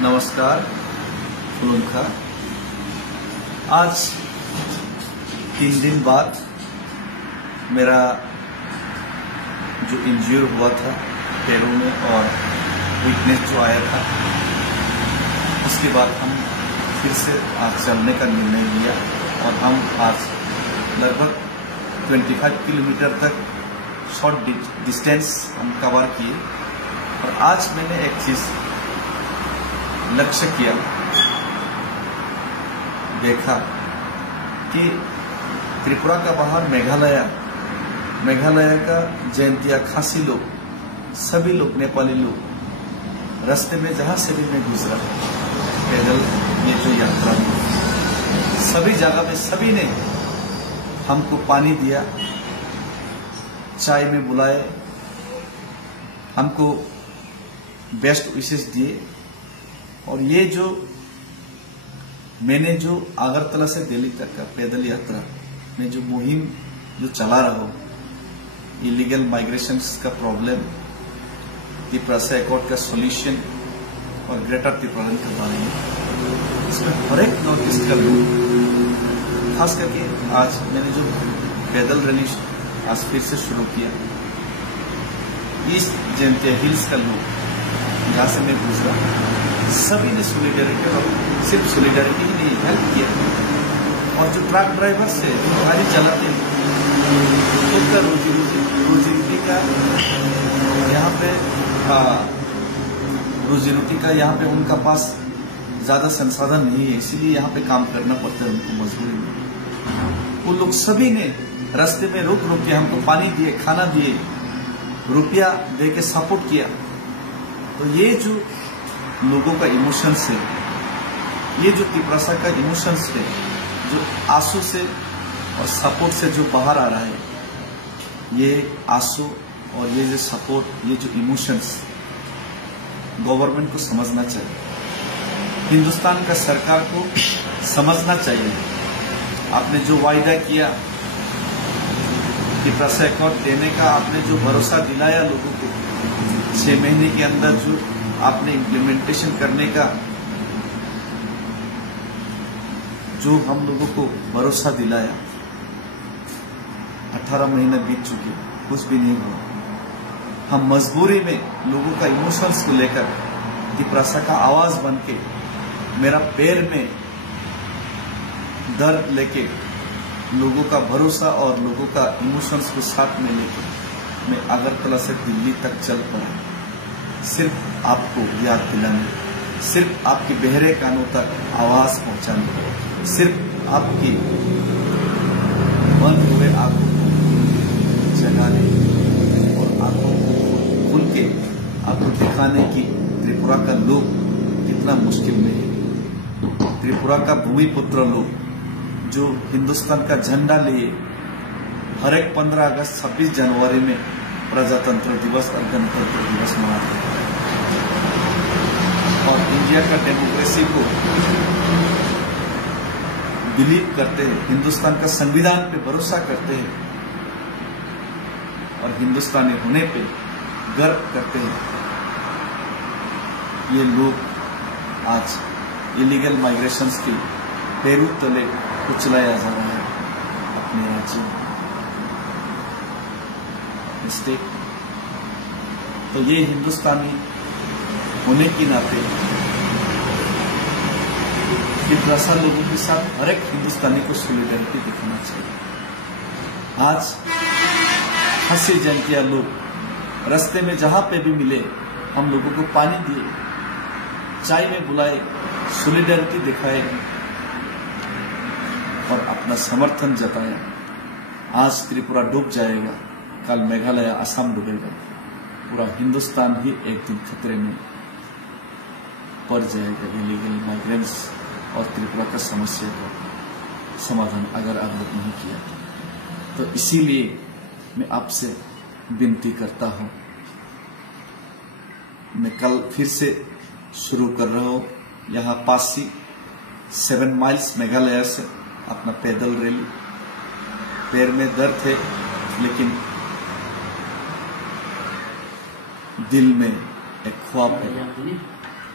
नमस्कार फुलुंखा। आज 3 दिन बाद मेरा जो इंज्योर हुआ था पैरों में और वीकनेस जो आया था, उसके बाद हम फिर से आज चलने का निर्णय लिया और हम आज लगभग 25 किलोमीटर तक शॉर्ट डिस्टेंस हम कवर किए। और आज मैंने एक चीज लक्ष्य किया, देखा कि त्रिपुरा का बाहर मेघालय का जयंतिया खासी लोग, सभी लोग, नेपाली लोग रास्ते में जहां से भी मैं गुजरा पैदल ये जो यात्रा में, सभी जगह में सभी ने हमको पानी दिया, चाय में बुलाए, हमको बेस्ट विशेष दिए। और ये जो मैंने जो अगरतला से दिल्ली तक का पैदल यात्रा में जो मुहिम जो चला रहा हूं, इलीगल माइग्रेशन का प्रॉब्लम, त्रिपुरा से एकॉर्ड का सॉल्यूशन और ग्रेटर त्रिपुरा के बारे में, इसमें हर एक नॉर्थ ईस्ट का लोग, खास करके आज मैंने जो पैदल रैली आज फिर से शुरू किया, ईस्ट जयंतिया हिल्स का लोग जहां से मैं गुजरा, सभी ने सोलिडेरिटी, और सिर्फ सोलिडेरिटी ही नहीं, हेल्प किया। और जो ट्रक ड्राइवर से जो गाड़ी चलाते हैं, उनका रोजी रोटी का यहाँ पे रोजी रोटी का यहाँ पे उनका पास ज्यादा संसाधन नहीं है, इसीलिए यहाँ पे काम करना पड़ता है उनको मजबूरी में। वो लोग सभी ने रास्ते में रुक के हमको पानी दिए, खाना दिए, रुपया दे के सपोर्ट किया। तो ये जो लोगों का इमोशंस है, ये जो त्रिपुरा का इमोशंस है, जो आंसू से और सपोर्ट से जो बाहर आ रहा है, ये आंसू और ये जो सपोर्ट, ये जो इमोशंस गवर्नमेंट को समझना चाहिए, हिंदुस्तान का सरकार को समझना चाहिए। आपने जो वायदा किया त्रिपुरा से एकॉर्ड देने का, आपने जो भरोसा दिलाया लोगों को, 6 महीने के अंदर जो आपने इम्प्लीमेंटेशन करने का जो हम लोगों को भरोसा दिलाया, 18 महीने बीत चुके, कुछ भी नहीं हुआ। हम मजबूरी में लोगों का इमोशंस को लेकर त्रिपुरा का आवाज बन के, मेरा पैर में दर्द लेके, लोगों का भरोसा और लोगों का इमोशंस को साथ में लेकर मैं अगरतला से दिल्ली तक चल पड़ा, सिर्फ आपको याद दिलाने, सिर्फ आपके बहरे कानों तक आवाज पहुंचाने, सिर्फ आपकी बंद हुए आंखों को जगाने और आंखों को खुल के आपको दिखाने की त्रिपुरा का लोग कितना मुश्किल में है। त्रिपुरा का भूमिपुत्र लोग जो हिंदुस्तान का झंडा लिए हर एक 15 अगस्त 26 जनवरी में प्रजातंत्र दिवस और गणतंत्र दिवस मनाते हैं और इंडिया का डेमोक्रेसी को बिलीव करते हैं, हिंदुस्तान का संविधान पे भरोसा करते हैं और हिंदुस्तानी होने पे गर्व करते हैं। ये लोग आज इलीगल माइग्रेशन के पैरों तले कुचलाया जा रहा है अपने राज्य में, स्टेट। तो ये हिंदुस्तानी होने के नाते त्रिपुरा लोगों के साथ हर एक हिंदुस्तानी को सोलिडेरिटी दिखाना चाहिए। आज खासी जयंतिया लोग रास्ते में जहां पे भी मिले, हम लोगों को पानी दिए, चाय में बुलाए, सोलिडेरिटी दिखाए और अपना समर्थन जताया। आज त्रिपुरा डूब जाएगा, कल मेघालय, असम डूबेगा, पूरा हिंदुस्तान ही एक दिन खतरे में पड़ जाएगा। इलीगल माइग्रेंट्स और त्रिपुरा का समस्या का समाधान अगर आप लोग नहीं किया तो इसीलिए मैं आपसे विनती करता हूं, मैं कल फिर से शुरू कर रहा हूं यहाँ पासी 7 माइल्स मेघालय से अपना पैदल रैली। पैर में दर्द है लेकिन दिल में एक ख्वाब है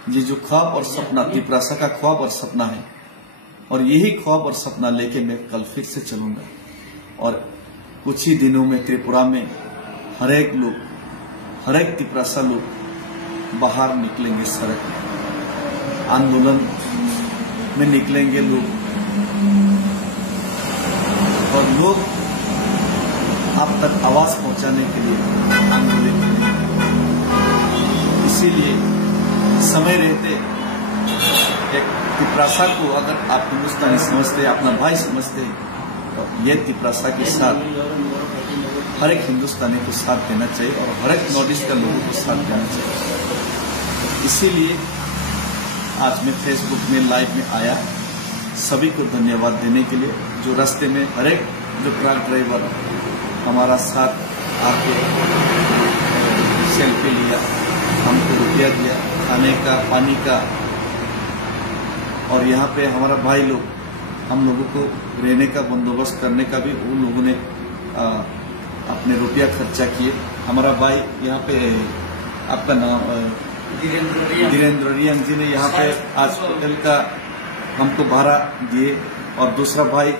ये जो ख्वाब और सपना तिपरासा का ख्वाब और सपना है, और यही ख्वाब और सपना लेके मैं कल फिर से चलूंगा। और कुछ ही दिनों में त्रिपुरा में हर एक तिपरासा लोग बाहर निकलेंगे, सड़क में आंदोलन में निकलेंगे लोग, और लोग आप तक आवाज पहुंचाने के लिए आंदोलन करेंगे। इसीलिए समय रहते एक तिपरासा को अगर आप हिंदुस्तानी समझते, अपना भाई समझते, तो ये तिपरासा के साथ हर एक हिंदुस्तानी को साथ देना चाहिए और हर एक नॉर्थ ईस्ट का लोगों को साथ देना चाहिए। इसीलिए आज मैं फेसबुक में लाइव में आया सभी को धन्यवाद देने के लिए, जो रास्ते में हर एक जो ट्रक ड्राइवर हमारा साथ आके सेल्फी लिया, हमको रुपया दिया, खाने का, पानी का, और यहाँ पे हमारा भाई लोग हम लोगों को रहने का बंदोबस्त करने का भी उन लोगों ने अपने रुपया खर्चा किए। हमारा भाई यहाँ पे, आपका नाम धीरेन्द्र रियंग जी ने यहाँ पे आज होटल का हमको भाड़ा दिए, और दूसरा भाई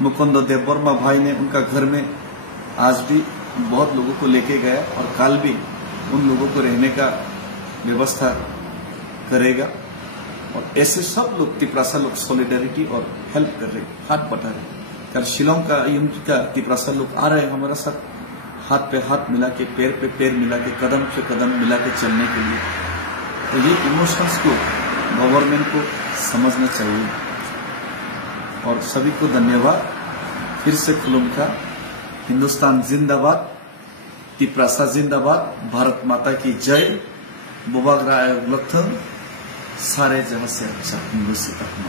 मुकुंद देववर्मा भाई ने उनका घर में आज भी बहुत लोगों को लेके गया, और कल भी उन लोगों को रहने का व्यवस्था करेगा। और ऐसे सब लोग तिपरासा लोग सॉलिडारिटी और हेल्प कर रहे, हाथ बटा रहे। कल शिलोंग का तिपरासा लोग आ रहे हैं हमारे साथ, हाथ पे हाथ मिला के, पैर पे पैर मिला के, कदम से कदम मिला के चलने के लिए। तो ये इमोशंस को गवर्नमेंट को समझना चाहिए। और सभी को धन्यवाद फिर से खुलूम का। हिंदुस्तान जिंदाबाद, तिपरासा जिंदाबाद, भारत माता की जय, बुबागरा लथंग, सारे जहां से अच्छा हिंदू से अपना।